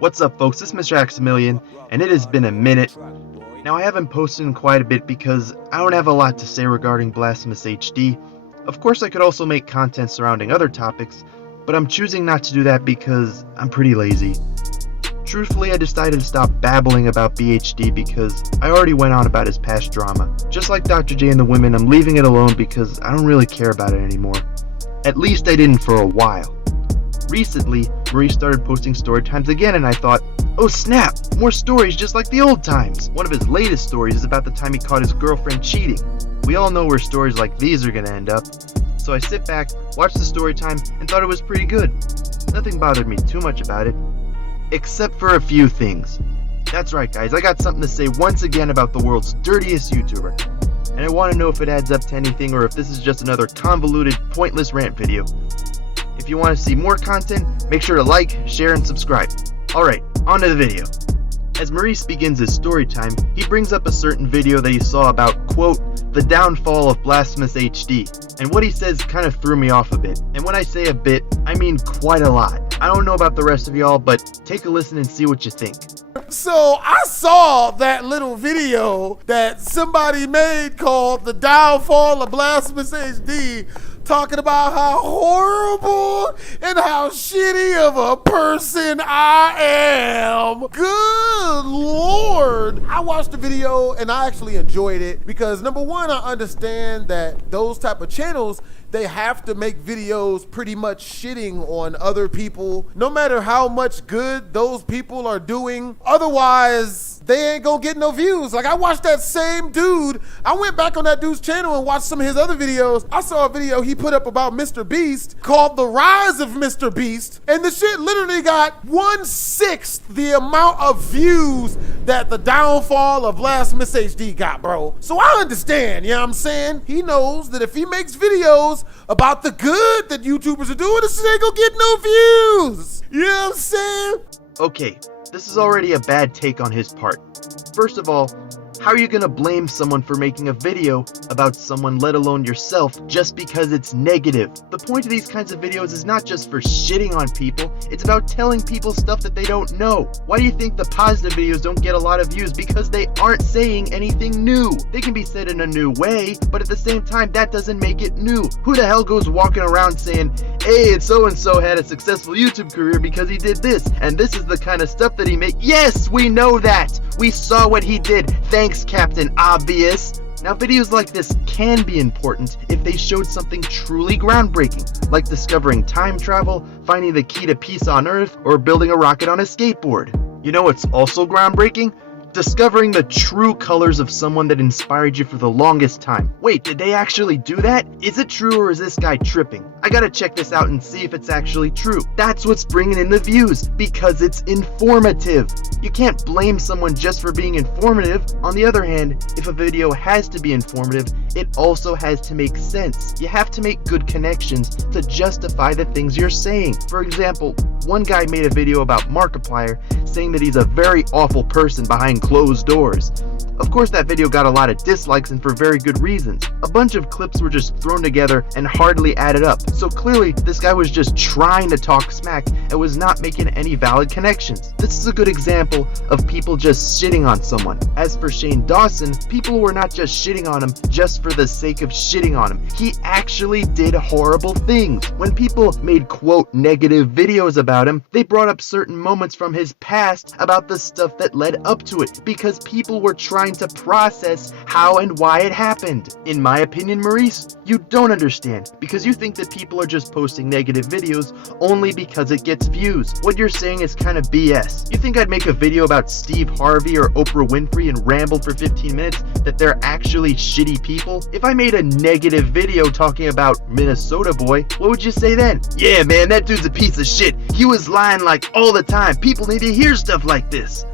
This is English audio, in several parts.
What's up, folks? It's Mr. Aximilian, and it has been a minute. Now, I haven't posted in quite a bit because I don't have a lot to say regarding BlastphamousHD. Of course, I could also make content surrounding other topics, but I'm choosing not to do that because I'm pretty lazy. Truthfully, I decided to stop babbling about BHD because I already went on about his past drama. Just like Dr. J and the women, I'm leaving it alone because I don't really care about it anymore. At least I didn't for a while. Recently, Marie started posting story times again, and I thought, oh snap, more stories just like the old times. One of his latest stories is about the time he caught his girlfriend cheating. We all know where stories like these are gonna end up. So I sit back, watched the story time, and thought it was pretty good. Nothing bothered me too much about it, except for a few things. That's right, guys, I got something to say once again about the world's dirtiest YouTuber. And I want to know if it adds up to anything or if this is just another convoluted, pointless rant video. If you want to see more content, make sure to like, share, and subscribe. Alright, on to the video. As Maurice begins his story time, he brings up a certain video that he saw about, quote, the downfall of BlastphamousHD. And what he says kind of threw me off a bit. And when I say a bit, I mean quite a lot. I don't know about the rest of y'all, but take a listen and see what you think. So I saw that little video that somebody made called The Downfall of BlastphamousHD, talking about how horrible and how shitty of a person I am. Good Lord. I watched the video and I actually enjoyed it because number one, I understand that those type of channels, they have to make videos pretty much shitting on other people, no matter how much good those people are doing. Otherwise, they ain't gonna get no views. Like, I watched that same dude. I went back on that dude's channel and watched some of his other videos. I saw a video he put up about Mr. Beast called The Rise of Mr. Beast. And the shit literally got 1/6 the amount of views that the downfall of BlastphamousHD got, bro. So I understand, you know what I'm saying? He knows that if he makes videos about the good that YouTubers are doing, this shit ain't gonna get no views. You know what I'm saying? Okay, this is already a bad take on his part. First of all, how are you gonna blame someone for making a video about someone, let alone yourself, just because it's negative? The point of these kinds of videos is not just for shitting on people, it's about telling people stuff that they don't know. Why do you think the positive videos don't get a lot of views? Because they aren't saying anything new. They can be said in a new way, but at the same time, that doesn't make it new. Who the hell goes walking around saying, hey, and so had a successful YouTube career because he did this, and this is the kind of stuff that he made? Yes, we know that! We saw what he did. Thanks, Captain Obvious. Now, videos like this can be important if they showed something truly groundbreaking, like discovering time travel, finding the key to peace on Earth, or building a rocket on a skateboard. You know what's also groundbreaking? Discovering the true colors of someone that inspired you for the longest time. Wait, did they actually do that? Is it true or is this guy tripping? I gotta check this out and see if it's actually true. That's what's bringing in the views, because it's informative. You can't blame someone just for being informative. On the other hand, if a video has to be informative, it also has to make sense. You have to make good connections to justify the things you're saying. For example, one guy made a video about Markiplier saying that he's a very awful person behind closed doors. Of course, that video got a lot of dislikes, and for very good reasons. A bunch of clips were just thrown together and hardly added up. So clearly, this guy was just trying to talk smack and was not making any valid connections. This is a good example of people just shitting on someone. As for Shane Dawson, people were not just shitting on him just for the sake of shitting on him. He actually did horrible things. When people made, quote, negative videos about him, they brought up certain moments from his past about the stuff that led up to it, because people were trying to process how and why it happened. In my opinion, Maurice, you don't understand, because you think that people are just posting negative videos only because it gets views. What you're saying is kind of BS. You think I'd make a video about Steve Harvey or Oprah Winfrey and ramble for 15 minutes that they're actually shitty people? If I made a negative video talking about Minnesota Boy, what would you say then? Yeah, man, that dude's a piece of shit. He was lying like all the time. People need to hear stuff like this.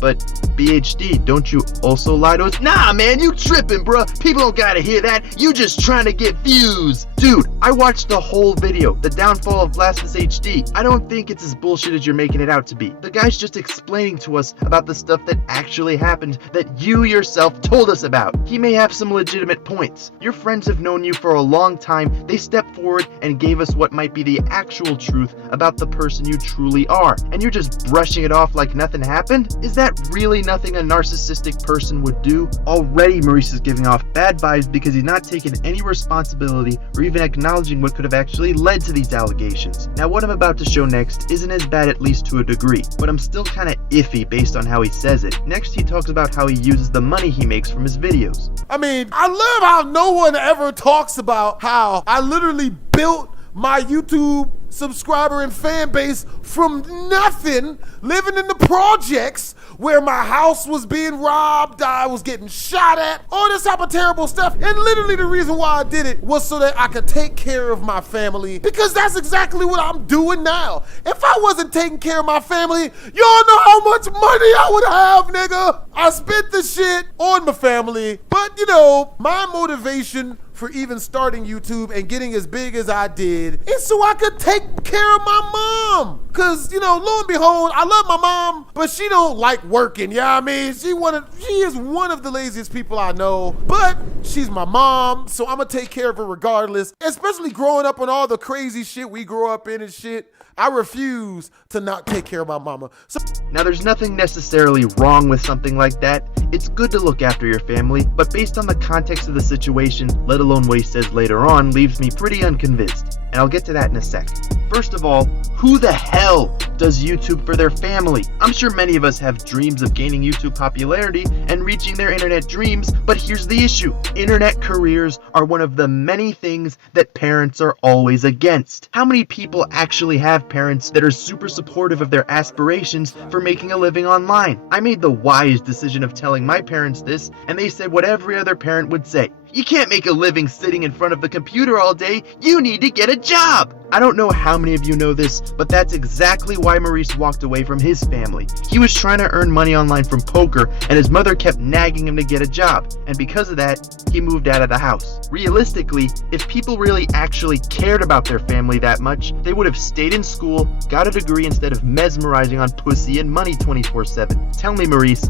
But BHD, don't you also lie to us? Nah, man, you tripping, bruh. People don't gotta hear that. You just trying to get views. Dude, I watched the whole video, The Downfall of BlastphamousHD. I don't think it's as bullshit as you're making it out to be. The guy's just explaining to us about the stuff that actually happened that you yourself told us about. He may have some legitimate points. Your friends have known you for a long time. They stepped forward and gave us what might be the actual truth about the person you truly are. And you're just brushing it off like nothing happened? Is that really nothing a narcissistic person would do? Already Maurice is giving off bad vibes because he's not taking any responsibility or even acknowledging what could have actually led to these allegations. Now what I'm about to show next isn't as bad, at least to a degree, but I'm still kinda iffy based on how he says it. Next he talks about how he uses the money he makes from his videos. I mean, I love how no one ever talks about how I literally built my YouTube subscriber and fan base from nothing, living in the projects where my house was being robbed, I was getting shot at, all this type of terrible stuff. And literally the reason why I did it was so that I could take care of my family, because that's exactly what I'm doing now. If I wasn't taking care of my family, y'all know how much money I would have, nigga. I spent the shit on my family, but you know, my motivation for even starting YouTube and getting as big as I did is so I could take care of my mom. Cause you know, lo and behold, I love my mom, but she don't like working, you know what I mean? She is one of the laziest people I know, but she's my mom, so I'm gonna take care of her regardless. Especially growing up on all the crazy shit we grew up in and shit, I refuse to not take care of my mama. So now there's nothing necessarily wrong with something like that. It's good to look after your family, but based on the context of the situation, let alone what he says later on, leaves me pretty unconvinced. And I'll get to that in a sec. First of all, who the hell does YouTube for their family? I'm sure many of us have dreams of gaining YouTube popularity and reaching their internet dreams, but here's the issue. Internet careers are one of the many things that parents are always against. How many people actually have parents that are super supportive of their aspirations for making a living online? I made the wise decision of telling my parents this, and they said what every other parent would say. You can't make a living sitting in front of the computer all day. You need to get a job. I don't know how many of you know this, but that's exactly why Maurice walked away from his family. He was trying to earn money online from poker, and his mother kept nagging him to get a job. And because of that, he moved out of the house. Realistically, if people really actually cared about their family that much, they would have stayed in school, got a degree instead of mesmerizing on pussy and money 24/7. Tell me, Maurice,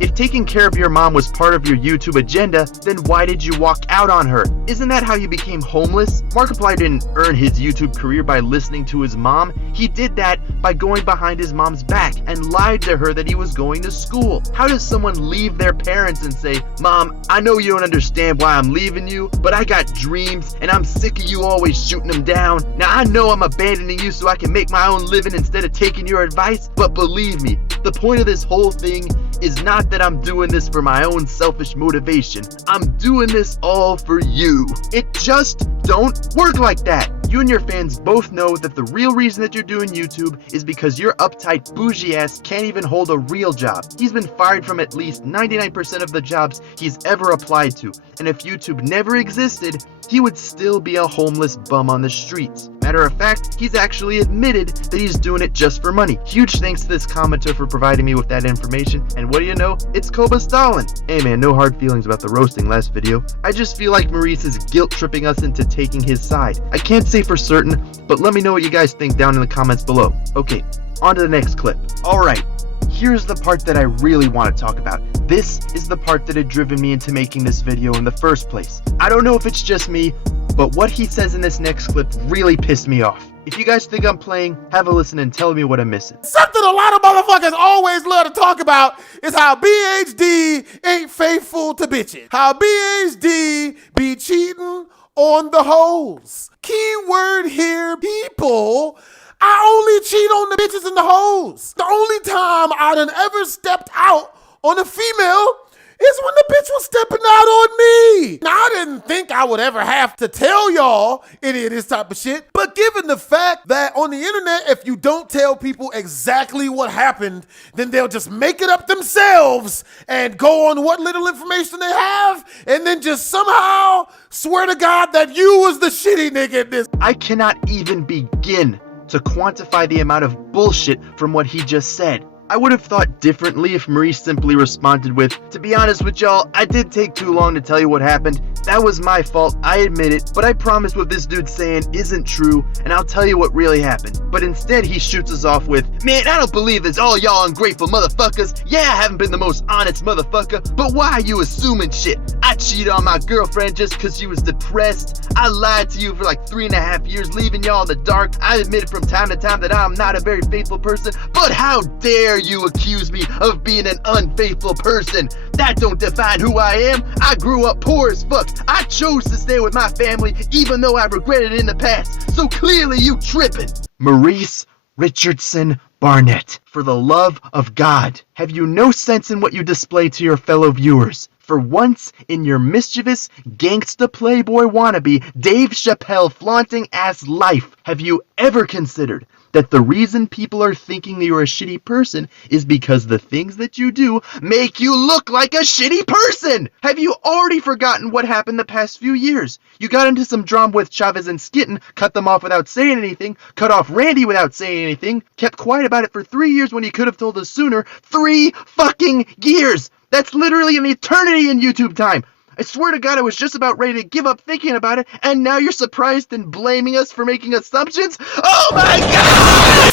if taking care of your mom was part of your YouTube agenda, then why did you walk out on her? Isn't that how you became homeless? Markiplier didn't earn his YouTube career by listening to his mom. He did that by going behind his mom's back and lied to her that he was going to school. How does someone leave their parents and say, Mom, I know you don't understand why I'm leaving you, but I got dreams and I'm sick of you always shooting them down. Now I know I'm abandoning you so I can make my own living instead of taking your advice, but believe me, the point of this whole thing is not that I'm doing this for my own selfish motivation. I'm doing this all for you. It just don't work like that. You and your fans both know that the real reason that you're doing YouTube is because your uptight bougie ass can't even hold a real job. He's been fired from at least 99% of the jobs he's ever applied to, and if YouTube never existed, he would still be a homeless bum on the streets. Matter of fact, he's actually admitted that he's doing it just for money. Huge thanks to this commenter for providing me with that information, and what do you know? It's Koba Stalin. Hey man, no hard feelings about the roasting last video. I just feel like Maurice is guilt tripping us into taking his side. I can't say for certain, but let me know what you guys think down in the comments below. Okay, on to the next clip. Alright, here's the part that I really want to talk about. This is the part that had driven me into making this video in the first place. I don't know if it's just me, but what he says in this next clip really pissed me off. If you guys think I'm playing, have a listen and tell me what I'm missing. something a lot of motherfuckers always love to talk about is how BHD ain't faithful to bitches. How BHD be cheating on the hoes. Keyword here, people. I only cheat on the bitches and the hoes. The only time I done ever stepped out on a female is when the bitch was stepping out on me. Now, I didn't think I would ever have to tell y'all any of this type of shit, but given the fact that on the internet, if you don't tell people exactly what happened, then they'll just make it up themselves and go on what little information they have, and then just somehow swear to God that you was the shitty nigga in this. I cannot even begin to quantify the amount of bullshit from what he just said. I would have thought differently if Maurice simply responded with, "To be honest with y'all, I did take too long to tell you what happened. That was my fault, I admit it, but I promise what this dude's saying isn't true, and I'll tell you what really happened." But instead he shoots us off with, "Man, I don't believe this, all y'all ungrateful motherfuckers. Yeah, I haven't been the most honest motherfucker, but why are you assuming shit? I cheated on my girlfriend just cause she was depressed. I lied to you for like 3.5 years, leaving y'all in the dark. I admit from time to time that I'm not a very faithful person, but how dare you accuse me of being an unfaithful person? That don't define who I am. I grew up poor as fuck. I chose to stay with my family even though I regretted it in the past. So clearly you tripping." Maurice Richardson Barnett, for the love of God, have you no sense in what you display to your fellow viewers? For once in your mischievous, gangsta playboy wannabe, Dave Chappelle flaunting ass life, have you ever considered that the reason people are thinking that you're a shitty person is because the things that you do make you look like a shitty person? Have you already forgotten what happened the past few years? You got into some drama with Chavez and Skitten, cut them off without saying anything, cut off Randy without saying anything, kept quiet about it for 3 years when you could have told us sooner. 3 fucking years! That's literally an eternity in YouTube time. I swear to God, I was just about ready to give up thinking about it, and now you're surprised and blaming us for making assumptions? Oh my God!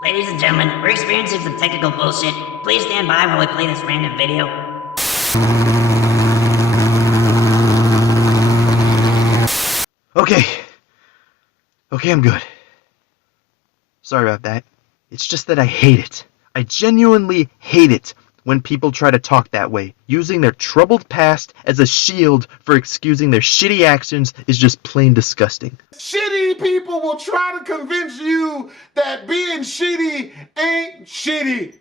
Ladies and gentlemen, we're experiencing some technical bullshit. Please stand by while we play this random video. Okay, I'm good. Sorry about that. It's just that I hate it. I genuinely hate it when people try to talk that way. Using their troubled past as a shield for excusing their shitty actions is just plain disgusting. Shitty people will try to convince you that being shitty ain't shitty.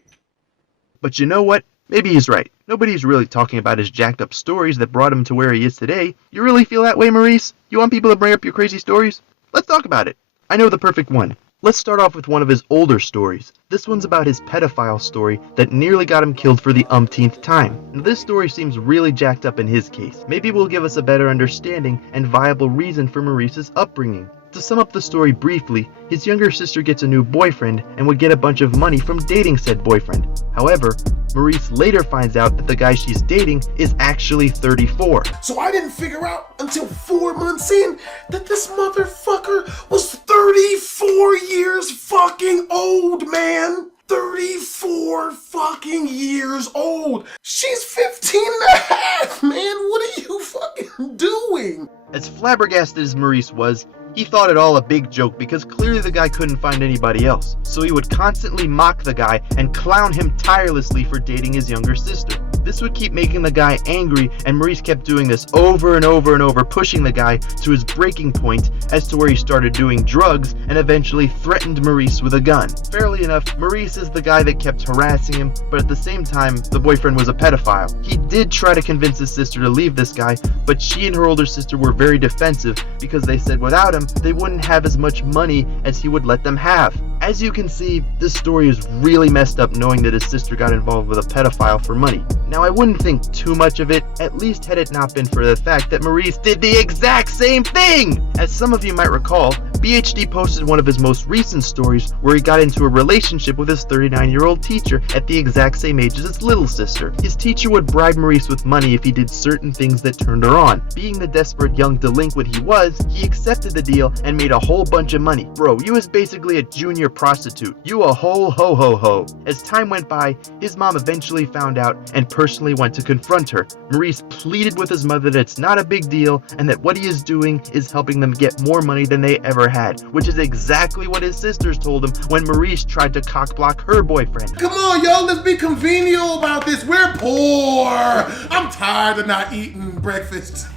But you know what? Maybe he's right. Nobody's really talking about his jacked up stories that brought him to where he is today. You really feel that way, Maurice? You want people to bring up your crazy stories? Let's talk about it. I know the perfect one. Let's start off with one of his older stories. This one's about his pedophile story that nearly got him killed for the umpteenth time. Now, this story seems really jacked up in his case. Maybe it will give us a better understanding and viable reason for Maurice's upbringing. To sum up the story briefly, his younger sister gets a new boyfriend and would get a bunch of money from dating said boyfriend. However, Maurice later finds out that the guy she's dating is actually 34. So I didn't figure out until 4 months in that this motherfucker was 34 years fucking old, man. 34 fucking years old. She's 15 and a half, man. What are you fucking doing? As flabbergasted as Maurice was, he thought it all a big joke because clearly the guy couldn't find anybody else. So he would constantly mock the guy and clown him tirelessly for dating his younger sister. This would keep making the guy angry, and Maurice kept doing this over and over and over, pushing the guy to his breaking point as to where he started doing drugs and eventually threatened Maurice with a gun. Fairly enough, Maurice is the guy that kept harassing him, but at the same time, the boyfriend was a pedophile. He did try to convince his sister to leave this guy, but she and her older sister were very defensive because they said without him, they wouldn't have as much money as he would let them have. As you can see, this story is really messed up knowing that his sister got involved with a pedophile for money. Now, I wouldn't think too much of it, at least had it not been for the fact that Maurice did the exact same thing! As some of you might recall, BHD posted one of his most recent stories where he got into a relationship with his 39-year-old teacher at the exact same age as his little sister. His teacher would bribe Maurice with money if he did certain things that turned her on. Being the desperate young delinquent he was, he accepted the deal and made a whole bunch of money. Bro, you was basically a junior prostitute. You a whole ho-ho-ho. As time went by, his mom eventually found out and personally went to confront her. Maurice pleaded with his mother that it's not a big deal and that what he is doing is helping them get more money than they ever had, which is exactly what his sisters told him when Maurice tried to cockblock her boyfriend. Come on, yo, let's be convenient about this. We're poor. I'm tired of not eating breakfast.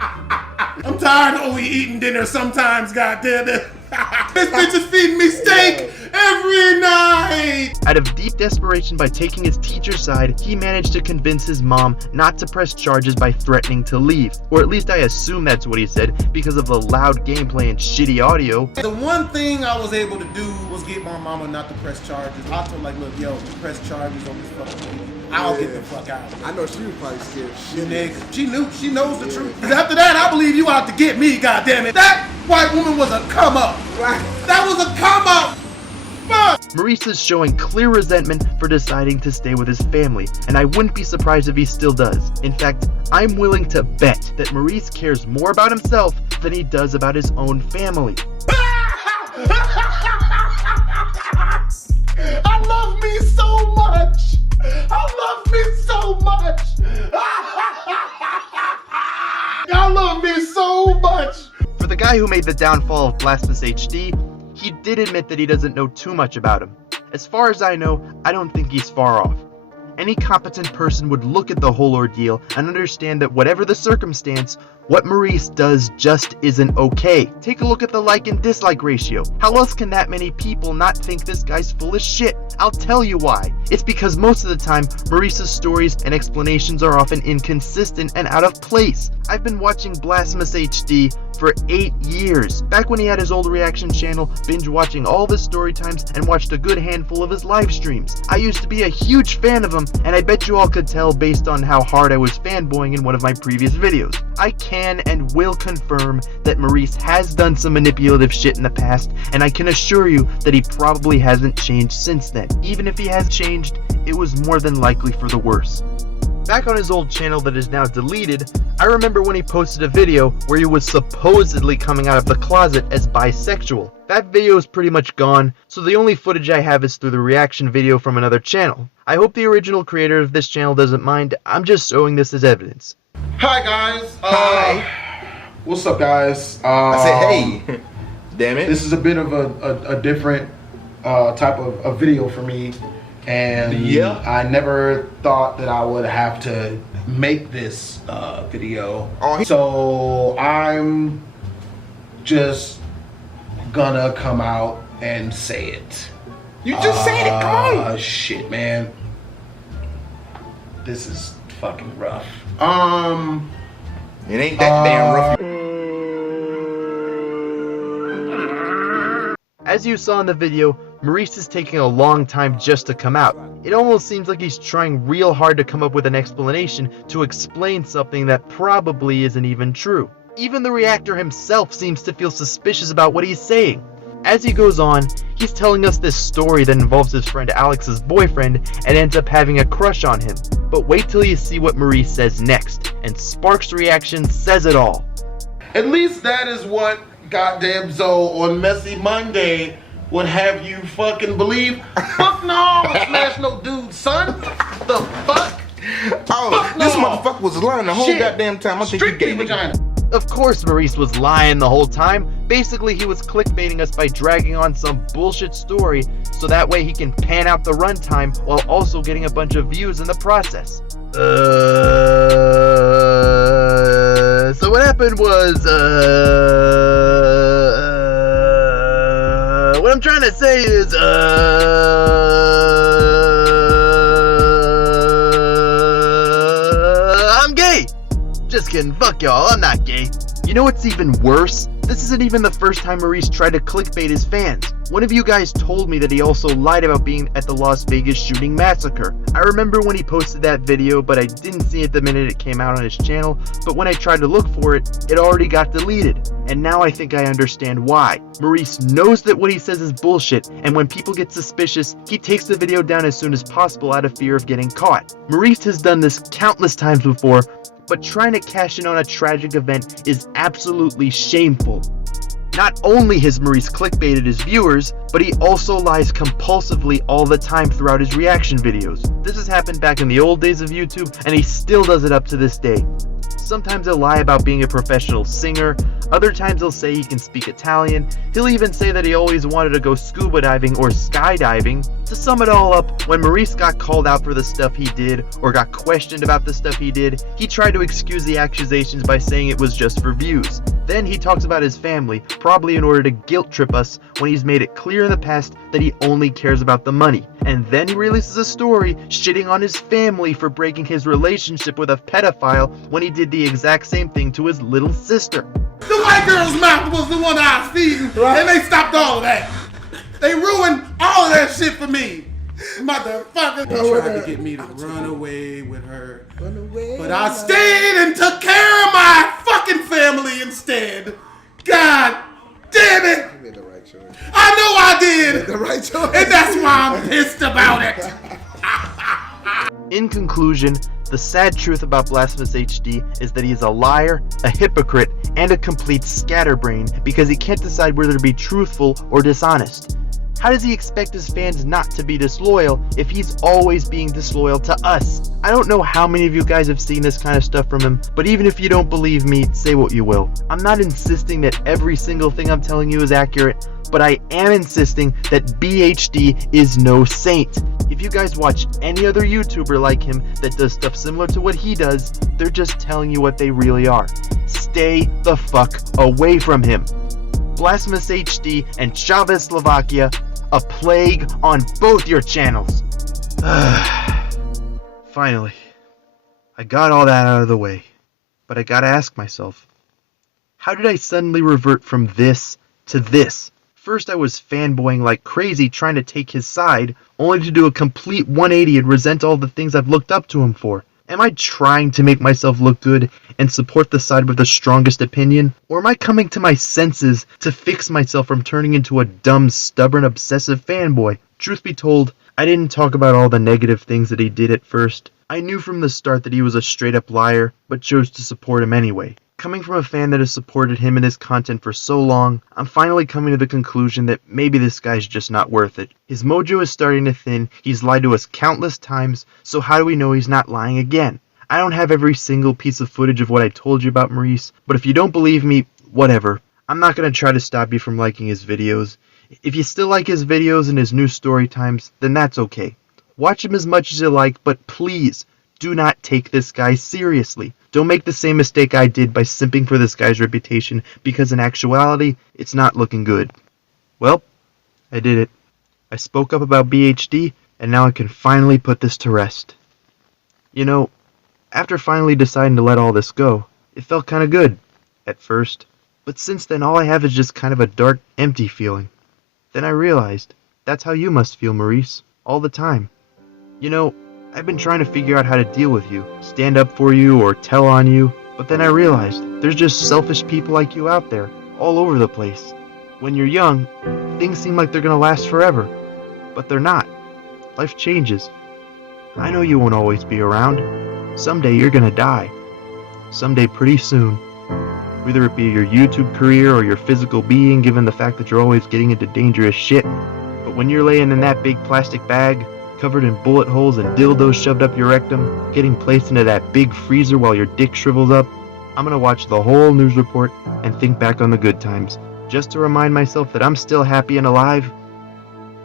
I'm tired of only eating dinner sometimes, goddamn it. This bitch is feeding me steak every night! Out of deep desperation by taking his teacher's side, he managed to convince his mom not to press charges by threatening to leave. Or at least I assume that's what he said because of the loud gameplay and shitty audio. The one thing I was able to do was get my mama not to press charges. I told her, like, look, yo, press charges on this fucking thing. I'll get the fuck out. I know she was probably scared of shit. Nigga, she knows the truth. Cause after that, I believe you out to get me, goddammit. That white woman was a come up. That was a come up. Fuck. Maurice is showing clear resentment for deciding to stay with his family, and I wouldn't be surprised if he still does. In fact, I'm willing to bet that Maurice cares more about himself than he does about his own family. I love me so much. I love me so much. I love me so much. For the guy who made the downfall of BlastphamousHD, he did admit that he doesn't know too much about him. As far as I know, I don't think he's far off. Any competent person would look at the whole ordeal and understand that whatever the circumstance, what Maurice does just isn't okay. Take a look at the like and dislike ratio. How else can that many people not think this guy's full of shit? I'll tell you why. It's because most of the time, Maurice's stories and explanations are often inconsistent and out of place. I've been watching BlastphamousHD for 8 years. Back when he had his old reaction channel, binge watching all of his story times and watched a good handful of his live streams. I used to be a huge fan of him, and I bet you all could tell based on how hard I was fanboying in one of my previous videos. I can and will confirm that Maurice has done some manipulative shit in the past, and I can assure you that he probably hasn't changed since then. Even if he has changed, it was more than likely for the worse. Back on his old channel that is now deleted, I remember when he posted a video where he was supposedly coming out of the closet as bisexual. That video is pretty much gone, so the only footage I have is through the reaction video from another channel. I hope the original creator of this channel doesn't mind. I'm just showing this as evidence. Hi guys. Hi. What's up, guys? I said, hey. Damn it. This is a bit of a different type of video for me, and yeah, I never thought that I would have to make this video. So I'm just gonna come out and say it. You just said it, Carl. Shit, man. This is fucking rough. It ain't that damn rough. As you saw in the video, Maurice is taking a long time just to come out. It almost seems like he's trying real hard to come up with an explanation to explain something that probably isn't even true. Even the reactor himself seems to feel suspicious about what he's saying. As he goes on, he's telling us this story that involves his friend Alex's boyfriend and ends up having a crush on him. But wait till you see what Maurice says next, and Spark's reaction says it all. At least that is what goddamn Zoe on Messy Monday would have you fucking believe. Fuck no, I smash no dude, son. The fuck? Oh, fuck this no. motherfucker was lying the whole goddamn time. I think you Strictly gave it. vagina. Of course Maurice was lying the whole time. Basically he was clickbaiting us by dragging on some bullshit story so that way he can pan out the runtime while also getting a bunch of views in the process. So what happened was, what I'm trying to say is, I'm gay! Just kidding, fuck y'all, I'm not gay. You know what's even worse? This isn't even the first time Maurice tried to clickbait his fans. One of you guys told me that he also lied about being at the Las Vegas shooting massacre. I remember when he posted that video, but I didn't see it the minute it came out on his channel, but when I tried to look for it, it already got deleted. And now I think I understand why. Maurice knows that what he says is bullshit, and when people get suspicious, he takes the video down as soon as possible out of fear of getting caught. Maurice has done this countless times before, but trying to cash in on a tragic event is absolutely shameful. Not only has Maurice clickbaited his viewers, but he also lies compulsively all the time throughout his reaction videos. This has happened back in the old days of YouTube, and he still does it up to this day. Sometimes he'll lie about being a professional singer, other times he'll say he can speak Italian, he'll even say that he always wanted to go scuba diving or skydiving. To sum it all up, when Maurice got called out for the stuff he did, or got questioned about the stuff he did, he tried to excuse the accusations by saying it was just for views. Then he talks about his family, probably in order to guilt trip us when he's made it clear in the past that he only cares about the money. And then he releases a story shitting on his family for breaking his relationship with a pedophile when he did the exact same thing to his little sister. The white girl's mouth was the one I was feeding, and they stopped all of that. They ruined all of that shit for me. Motherfucker. They tried to get me to run away with her. But I stayed and took care of my fucking family instead. God damn it. right choice. I know I did! The right choice. And that's why I'm pissed about it! In conclusion, the sad truth about Blasphemous HD is that he is a liar, a hypocrite, and a complete scatterbrain because he can't decide whether to be truthful or dishonest. How does he expect his fans not to be disloyal if he's always being disloyal to us? I don't know how many of you guys have seen this kind of stuff from him, but even if you don't believe me, say what you will. I'm not insisting that every single thing I'm telling you is accurate, but I am insisting that BHD is no saint. If you guys watch any other YouTuber like him that does stuff similar to what he does, they're just telling you what they really are. Stay the fuck away from him. Blasphemous HD and Chavez Slovakia, a plague on both your channels. Finally, I got all that out of the way, but I gotta ask myself, how did I suddenly revert from this to this? First I was fanboying like crazy trying to take his side, only to do a complete 180 and resent all the things I've looked up to him for. Am I trying to make myself look good and support the side with the strongest opinion? Or am I coming to my senses to fix myself from turning into a dumb, stubborn, obsessive fanboy? Truth be told, I didn't talk about all the negative things that he did at first. I knew from the start that he was a straight up liar, but chose to support him anyway. Coming from a fan that has supported him and his content for so long, I'm finally coming to the conclusion that maybe this guy's just not worth it. His mojo is starting to thin, he's lied to us countless times, so how do we know he's not lying again? I don't have every single piece of footage of what I told you about Maurice, but if you don't believe me, whatever. I'm not going to try to stop you from liking his videos. If you still like his videos and his new story times, then that's okay. Watch him as much as you like, but please, do not take this guy seriously. Don't make the same mistake I did by simping for this guy's reputation, because in actuality, it's not looking good. Well, I did it. I spoke up about BHD, and now I can finally put this to rest. You know, after finally deciding to let all this go, it felt kinda good, at first. But since then, all I have is just kind of a dark, empty feeling. Then I realized, that's how you must feel, Maurice, all the time. You know, I've been trying to figure out how to deal with you, stand up for you, or tell on you, but then I realized there's just selfish people like you out there, all over the place. When you're young, things seem like they're gonna last forever, but they're not. Life changes. I know you won't always be around. Someday you're gonna die. Someday pretty soon. Whether it be your YouTube career or your physical being, given the fact that you're always getting into dangerous shit. But when you're laying in that big plastic bag, covered in bullet holes and dildos shoved up your rectum, getting placed into that big freezer while your dick shrivels up, I'm gonna watch the whole news report and think back on the good times, just to remind myself that I'm still happy and alive,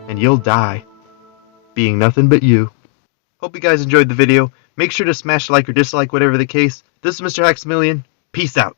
and you'll die, being nothing but you. Hope you guys enjoyed the video. Make sure to smash like or dislike, whatever the case. This is Mr. Haxmillion. Peace out.